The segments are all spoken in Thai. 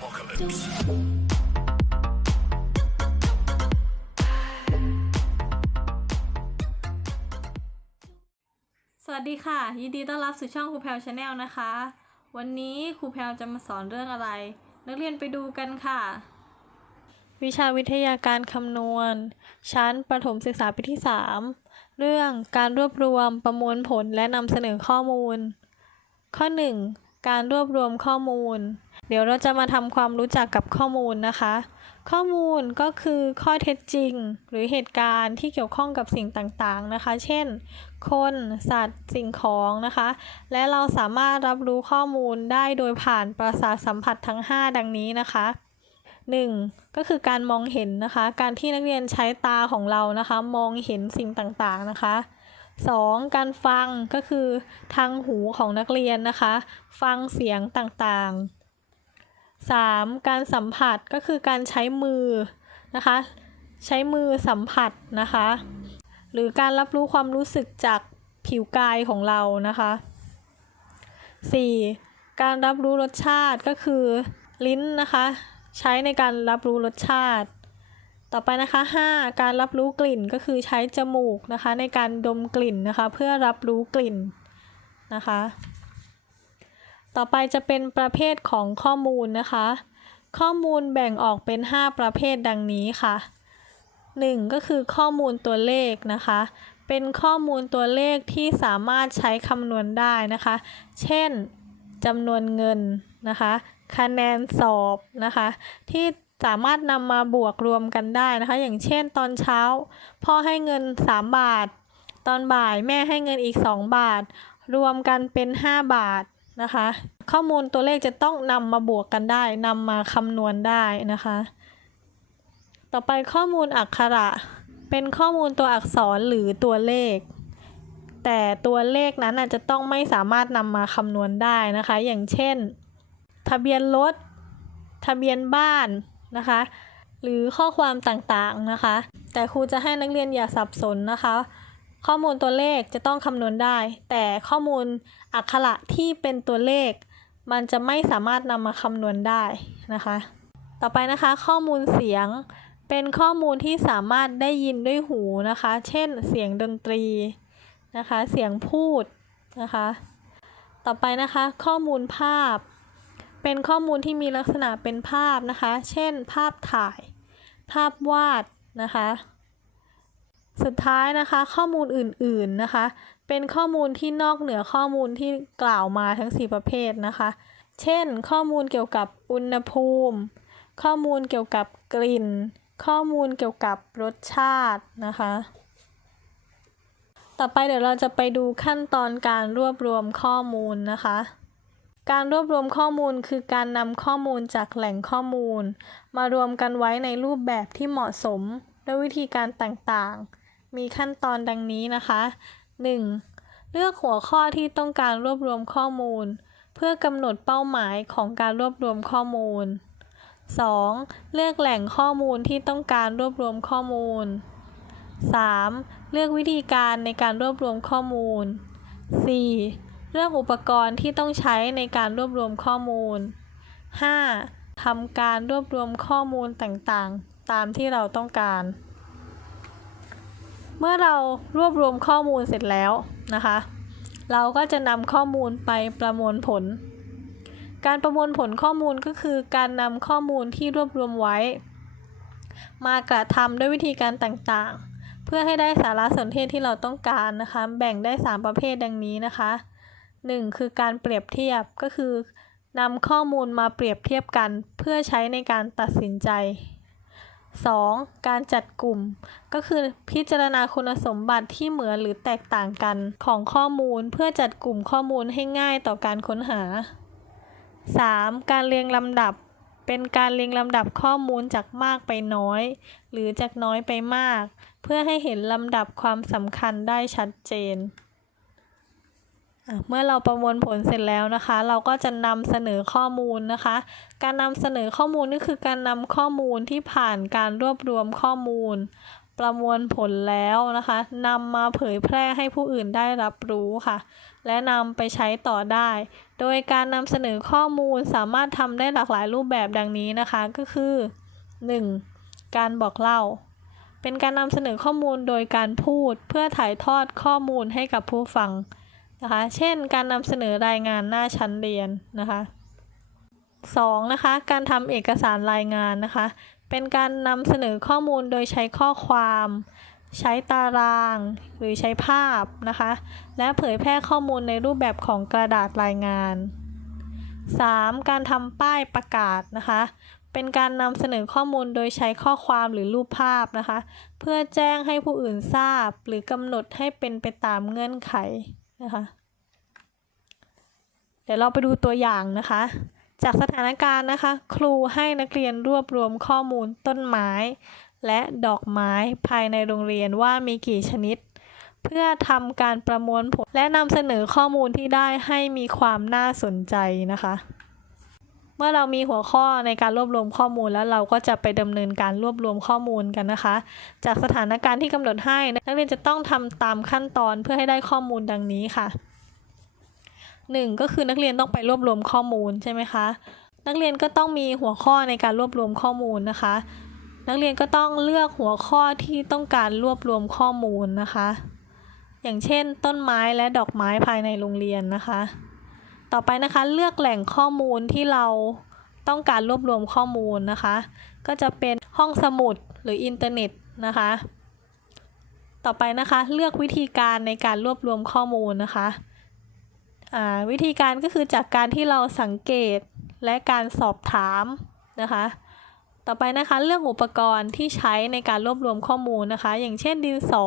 apocalypse. สวัสดีค่ะ ยินดีต้อนรับสู่ช่องครูแพลวชาแนลนะคะ วันนี้ครูแพลวจะมาสอนเรื่องอะไร นักเรียนไปดูกันค่ะ วิชาวิทยาการคำนวณ ชั้นประถมศึกษาปีที่ 3 เรื่องการรวบรวมประมวลผลและนำเสนอข้อมูล ข้อ 1 การรวบรวมข้อมูล เดี๋ยวเราจะมาทำความรู้จักกับข้อมูลนะคะ ข้อมูลก็คือข้อเท็จจริง หรือเหตุการณ์ที่เกี่ยวข้องกับสิ่งต่างๆนะคะ เช่น คน สัตว์ สิ่งของนะคะ และเราสามารถรับรู้ข้อมูลได้โดยผ่านประสาทสัมผัสทั้ง 5 ดังนี้นะคะ 1. ก็คือการมองเห็นนะคะ การที่นักเรียนใช้ตาของเรานะคะ มองเห็นสิ่งต่างๆนะคะ 2. การฟังก็คือทางหูของนักเรียนนะคะ ฟังเสียงต่างๆ 3. การสัมผัสก็คือการใช้มือนะคะ ใช้มือสัมผัสนะคะ หรือการรับรู้ความรู้สึกจากผิวกายของเรานะคะ 4. การรับรู้รสชาติก็คือลิ้นนะคะ ใช้ในการรับรู้รสชาติ ต่อไปนะคะ 5. การรับรู้กลิ่นก็คือใช้จมูกนะคะ ในการดมกลิ่นนะคะ เพื่อรับรู้กลิ่นนะคะ ต่อไปจะเป็นประเภทของข้อมูลนะคะ ข้อมูลแบ่งออกเป็น 5 ประเภทดังนี้ค่ะ 1. ก็คือข้อมูลตัวเลขนะคะ เป็นข้อมูลตัวเลขที่สามารถใช้คำนวณได้นะคะ เช่นจำนวนเงินนะคะ คะแนนสอบนะคะ ที่ สามารถนำมาบวกรวมกันได้นะคะ อย่างเช่น ตอนเช้า พ่อให้เงิน 3 บาท ตอนบ่ายแม่ให้เงินอีก 2 บาท รวมกันเป็น 5 บาทนะคะ ข้อมูลตัวเลขจะต้องนำมาบวกกันได้นำมาคำนวณได้นะคะ ต่อไปข้อมูลอักขระ เป็นข้อมูลตัวอักษรหรือตัวเลข แต่ตัวเลขนั้นอาจจะต้องไม่สามารถนำมาคำนวณได้นะคะ อย่างเช่น ทะเบียนรถทะเบียนบ้าน นะคะ หรือข้อความต่างๆนะคะ แต่ครูจะให้นักเรียนอย่าสับสนนะคะ ข้อมูลตัวเลขจะต้องคำนวณได้ แต่ข้อมูลอักขระที่เป็นตัวเลข มันจะไม่สามารถนำมาคำนวณได้นะคะ ต่อไปนะคะข้อมูลเสียงเป็นข้อมูลที่สามารถได้ยินด้วยหูนะคะ เช่น เสียงดนตรีนะคะ เสียงพูดนะคะ ต่อไปนะคะ ข้อมูลภาพ เป็นข้อมูลที่มีลักษณะเป็นภาพนะคะ เช่น ภาพถ่าย ภาพวาดนะคะ สุดท้ายนะคะข้อมูลอื่นๆนะคะ เป็นข้อมูลที่นอกเหนือข้อมูลที่กล่าวมาทั้ง 4 ประเภทนะคะ เช่น ข้อมูลเกี่ยวกับอุณหภูมิ ข้อมูลเกี่ยวกับกลิ่น ข้อมูลเกี่ยวกับรสชาตินะคะ ต่อไปเดี๋ยวเราจะไปดูขั้นตอนการรวบรวมข้อมูลนะคะ การรวบรวมข้อมูลคือการนำข้อมูลจากแหล่งข้อมูล มารวมกันไว้ในรูปแบบที่เหมาะสม ด้วยวิธีการต่างๆ มีขั้นตอนดังนี้นะคะ 1. เลือกหัวข้อที่ต้องการรวบรวมข้อมูล เพื่อกำหนดเป้าหมายของการรวบรวมข้อมูล 2. เลือกแหล่งข้อมูลที่ต้องการรวบรวมข้อมูล 3. เลือกวิธีการในการรวบรวมข้อมูล 4. เลือกอุปกรณ์ที่ต้องใช้ในการรวบรวมข้อมูล 5. ทำการรวบรวมข้อมูลต่างๆ ตามที่เราต้องการ เมื่อเรารวบรวมข้อมูลเสร็จแล้วนะคะ เราก็จะนำข้อมูลไปประมวลผล การประมวลผลข้อมูลก็คือการนำข้อมูลที่รวบรวมไว้ มากระทำด้วยวิธีการต่างๆ เพื่อให้ได้สารสนเทศที่เราต้องการนะคะ แบ่งได้ 3 ประเภทดังนี้นะคะ 1. คือการเปรียบเทียบก็คือนำข้อมูลมาเปรียบเทียบกันเพื่อใช้ในการตัดสินใจ 2. การจัดกลุ่ม ก็คือพิจารณาคุณสมบัติที่เหมือนหรือแตกต่างกันของข้อมูลเพื่อจัดกลุ่มข้อมูลให้ง่ายต่อการค้นหา 3. การเรียงลำดับ เป็นการเรียงลำดับข้อมูลจากมากไปน้อย หรือจากน้อยไปมาก เพื่อให้เห็นลำดับความสำคัญได้ชัดเจน เมื่อเราประมวลผลเสร็จแล้วนะคะ เราก็จะนำเสนอข้อมูลนะคะ การนำเสนอข้อมูลนี่คือการนำข้อมูลที่ผ่านการรวบรวมข้อมูล ประมวลผลแล้วนะคะนำมาเผยแพร่ให้ผู้อื่นได้รับรู้ค่ะ และนำไปใช้ต่อได้ โดยการนำเสนอข้อมูลสามารถทำได้หลากหลายรูปแบบดังนี้นะคะก็คือ 1. การบอกเล่าเป็นการนำเสนอข้อมูลโดยการพูดเพื่อถ่ายทอดข้อมูลให้กับผู้ฟัง นะคะ เช่น การนำเสนอรายงานหน้าชั้นเรียนนะคะ 2. นะคะ การทำเอกสารรายงานนะคะ เป็นการนำเสนอข้อมูลโดยใช้ข้อความ ใช้ตาราง หรือใช้ภาพนะคะ และเผยแพร่ข้อมูลในรูปแบบของกระดาษรายงาน 3. การทำป้ายประกาศนะคะ เป็นการนำเสนอข้อมูลโดยใช้ข้อความหรือรูปภาพนะคะ เพื่อแจ้งให้ผู้อื่นทราบหรือกำหนดให้เป็นไปตามเงื่อนไข นะคะ เดี๋ยวเราไปดูตัวอย่างนะคะ จากสถานการณ์นะคะ ครูให้นักเรียนรวบรวมข้อมูลต้นไม้ และดอกไม้ภายในโรงเรียนว่ามีกี่ชนิด เพื่อทำการประมวลผลและนำเสนอข้อมูลที่ได้ให้มีความน่าสนใจนะคะ เมื่อเรามีหัวข้อในการรวบรวมข้อมูลแล้วเราก็จะไปดำเนินการรวบรวมข้อมูลกันนะคะ จากสถานการณ์ที่กำหนดให้ นักเรียนจะต้องทำตามขั้นตอนเพื่อให้ได้ข้อมูลดังนี้ค่ะหนึ่งก็คือนักเรียนต้องไปรวบรวมข้อมูลใช่ไหมคะ นักเรียนก็ต้องมีหัวข้อในการรวบรวมข้อมูลนะคะ นักเรียนก็ต้องเลือกหัวข้อที่ต้องการรวบรวมข้อมูลนะคะ อย่างเช่น ต้นไม้และดอกไม้ภายในโรงเรียนนะคะ ต่อไปนะคะเลือกแหล่งข้อมูลที่เราต้องการรวบรวมข้อมูลนะคะ ก็จะเป็นห้องสมุดหรืออินเทอร์เน็ตนะคะ ต่อไปนะคะเลือกวิธีการในการรวบรวมข้อมูลนะคะวิธีการก็คือจากการที่เราสังเกตและการสอบถามนะคะ ต่อไปนะคะเลือกอุปกรณ์ที่ใช้ในการรวบรวมข้อมูลนะคะ อย่างเช่นดินสอ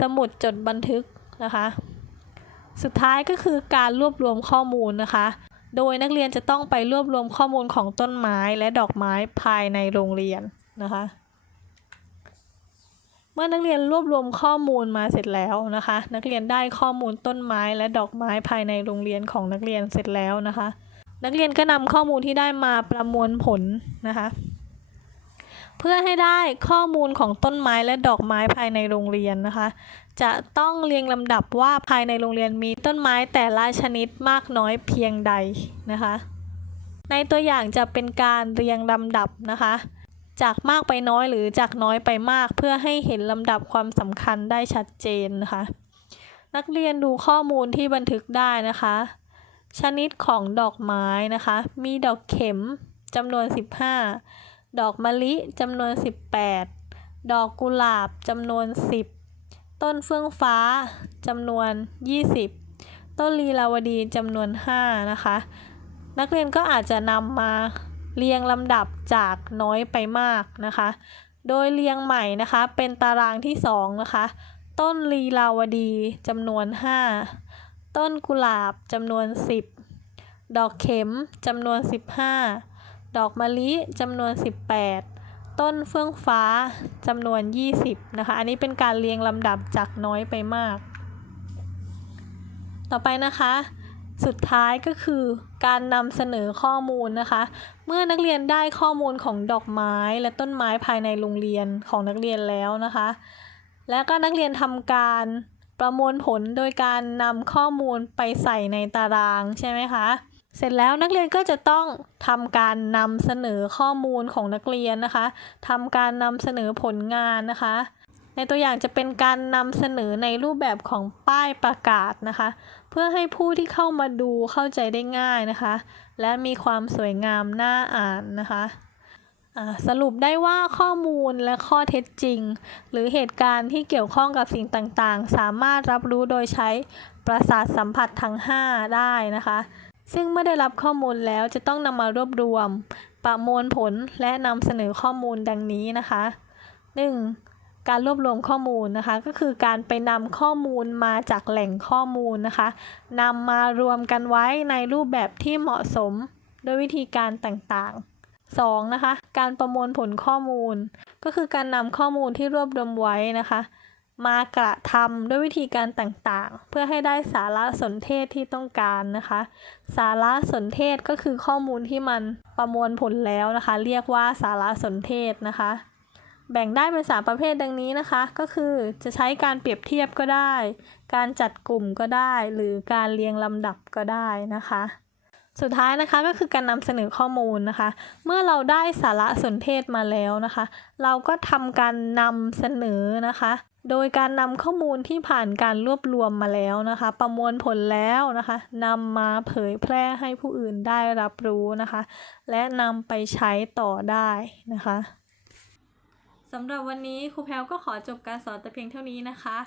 สมุดจดบันทึกนะคะ สุดท้ายก็คือการรวบรวมข้อมูลนะคะ โดยนักเรียนจะต้องไปรวบรวมข้อมูลของต้นไม้และดอกไม้ภายในโรงเรียนนะคะ เมื่อนักเรียนรวบรวมข้อมูลมาเสร็จแล้วนะคะ นักเรียนได้ข้อมูลต้นไม้และดอกไม้ภายในโรงเรียนของนักเรียนเสร็จแล้วนะคะ นักเรียนก็นำข้อมูลที่ได้มาประมวลผลนะคะ เพื่อให้ได้ข้อมูลของต้นไม้และดอกไม้ภายในโรงเรียนนะคะ จะต้องเรียงลำดับว่าภายในโรงเรียนมีต้นไม้แต่ละชนิดมากน้อยเพียงใดนะคะ ในตัวอย่างจะเป็นการเรียงลำดับนะคะ จากมากไปน้อยหรือจากน้อยไปมาก เพื่อให้เห็นลำดับความสำคัญได้ชัดเจนนะคะ นักเรียนดูข้อมูลที่บันทึกได้นะคะ ชนิดของดอกไม้นะคะ มีดอกเข็มจำนวน 15 ดอกมะลิจำนวน 18 ดอกกุหลาบจำนวน 10 ต้นเฟื่องฟ้าจำนวน 20 ต้นลีลาวดีจำนวน 5 นะคะ นักเรียนก็อาจจะนำมาเรียงลำดับจากน้อยไปมากนะคะ โดยเรียงใหม่นะคะ เป็นตารางที่ 2 นะคะ ต้นลีลาวดีจำนวน 5 ต้นกุหลาบจำนวน 10 ดอกเข็มจำนวน 15 ดอกมะลิจำนวน 18 ต้นเฟื่องฟ้าจำนวน 20 นะคะ อันนี้เป็นการเรียงลำดับจากน้อยไปมาก ต่อไปนะคะ สุดท้ายก็คือการนำเสนอข้อมูลนะคะ เมื่อนักเรียนได้ข้อมูลของดอกไม้และต้นไม้ภายในโรงเรียนของนักเรียนแล้วนะคะ และก็นักเรียนทำการประมวลผลโดยการนำข้อมูลไปใส่ในตารางใช่ไหมคะ เสร็จแล้วนักเรียนก็จะต้องทำการนำเสนอข้อมูลของนักเรียนนะคะทำการนำเสนอผลงานนะคะ ในตัวอย่างจะเป็นการนำเสนอในรูปแบบของป้ายประกาศนะคะ เพื่อให้ผู้ที่เข้ามาดูเข้าใจได้ง่ายนะคะ และมีความสวยงามน่าอ่านนะคะสรุปได้ว่าข้อมูลและข้อเท็จจริง หรือเหตุการณ์ที่เกี่ยวข้องกับสิ่งต่างๆ สามารถรับรู้โดยใช้ประสาทสัมผัสทั้ง 5 ได้นะคะ ซึ่งเมื่อได้รับข้อมูลแล้วจะต้องนำมารวบรวม ประมวลผลและนำเสนอข้อมูลดังนี้นะคะ 1. การรวบรวมข้อมูลนะคะ ก็คือการไปนำข้อมูลมาจากแหล่งข้อมูลนะคะนำมารวมกันไว้ในรูปแบบที่เหมาะสมด้วยวิธีการต่างๆ 2. นะคะ การประมวลผลข้อมูล ก็คือการนำข้อมูลที่รวบรวมไว้นะคะ มากระทำด้วยวิธีการต่างๆ เพื่อให้ได้สาระสนเทศที่ต้องการนะคะ สาระสนเทศก็คือข้อมูลที่มันประมวลผลแล้วนะคะ เรียกว่าสาระสนเทศนะคะ แบ่งได้เป็นสามประเภทดังนี้นะคะ ก็คือจะใช้การเปรียบเทียบก็ได้ การจัดกลุ่มก็ได้ หรือการเรียงลำดับก็ได้นะคะ สุดท้ายนะคะก็คือการนำเสนอข้อมูลนะคะ เมื่อเราได้สารสนเทศมาแล้วนะคะ เราก็ทำการนำเสนอนะคะ โดยการนำข้อมูลที่ผ่านการรวบรวมมาแล้วนะคะ ประมวลผลแล้วนะคะนำมาเผยแพร่ให้ผู้อื่นได้รับรู้นะคะ และนำไปใช้ต่อได้นะคะสำหรับวันนี้ครูแพลวก็ขอจบการสอนแต่เพียงเท่านี้นะคะ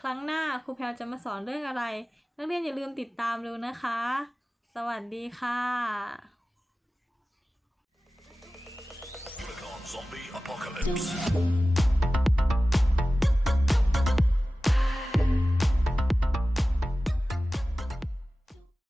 ครั้งหน้าครูแพลวจะมาสอนเรื่องอะไร นักเรียนอย่าลืมติดตามดูนะคะ สวัสดีค่ะ Zombie apocalypse.